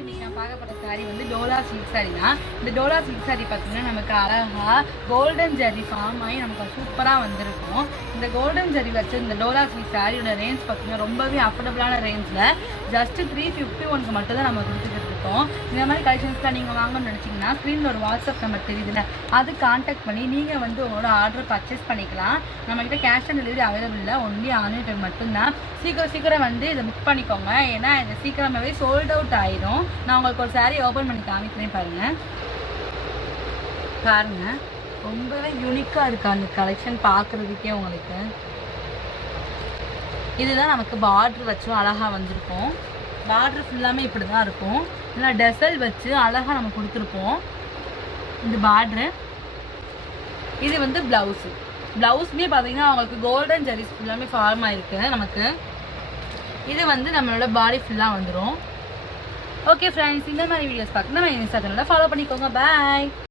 இன்னைக்கு நான் பார்க்கப்பட்ட சாரி வந்து டோலா சில்க் சாரி தான். இந்த டோலா சில்க் சாரி பார்த்தீங்கன்னா நமக்கு அழகா கோல்டன் ஜரி ஃபார்ம் ஆகி நமக்கு சூப்பராக வந்திருக்கும். இந்த கோல்டன் ஜரி வச்சு இந்த டோலா சில்க் சாரியோட ரேஞ்ச் பார்த்தீங்கன்னா ரொம்பவே அஃபோர்டபுளான ரேஞ்சில் ஜஸ்ட் 351க்கு மட்டும் தான் நம்ம கொடுத்துக்கிட்டு இருக்கோம். இந்த மாதிரி கலெக்ஷன்ஸ்லாம் நீங்கள் வாங்கணும்னு நினச்சிங்கன்னா ஸ்க்ரீனில் ஒரு வாட்ஸ்அப் நம்பர் தெரியுதுல்ல, அது கான்டாக்ட் பண்ணி நீங்கள் வந்து உங்களோட ஆர்டர் பர்ச்சேஸ் பண்ணிக்கலாம். நம்மக்கிட்ட கேஷ் ஆன் டெலிவரி அவைலபிள் இல்லை, ஒன்லி ஆன்லைன் பேமெண்ட் மட்டும்தான். சீக்கிரம் வந்து இதை புக் பண்ணிக்கோங்க, ஏன்னா இது சீக்கிரமாகவே சோல்ட் அவுட் ஆயிடும். நான் உங்களுக்கு ஒரு சாரீ ஓப்பன் பண்ணி காமிக்கிறேன் பாருங்க. ரொம்பவே யூனிக்காக இருக்கு அந்த கலெக்ஷன் பார்க்குறதுக்கே உங்களுக்கு. இதுதான் நமக்கு பார்டர் வச்சும் அழகாக வந்திருக்கும். பார்டர் ஃபுல்லாமே இப்படி தான் இருக்கும். இல்லை டெசல் வச்சு அழகாக நம்ம கொடுத்துருப்போம். இந்த பார்டரு இது வந்து ப்ளவுஸுமே பார்த்தீங்கன்னா அவங்களுக்கு கோல்டன் ஜரிஸ் ஃபுல்லாமே ஃபார்ம் ஆகிருக்கு நமக்கு. இது வந்து நம்மளோட பாடி ஃபுல்லாக வந்துடும். ஓகே ஃப்ரெண்ட்ஸ், இந்த மாதிரி வீடியோஸ் பார்க்கணும் நம்ம இன்ஸ்டாகிராமில் ஃபாலோ பண்ணிக்கோங்க. பாய்.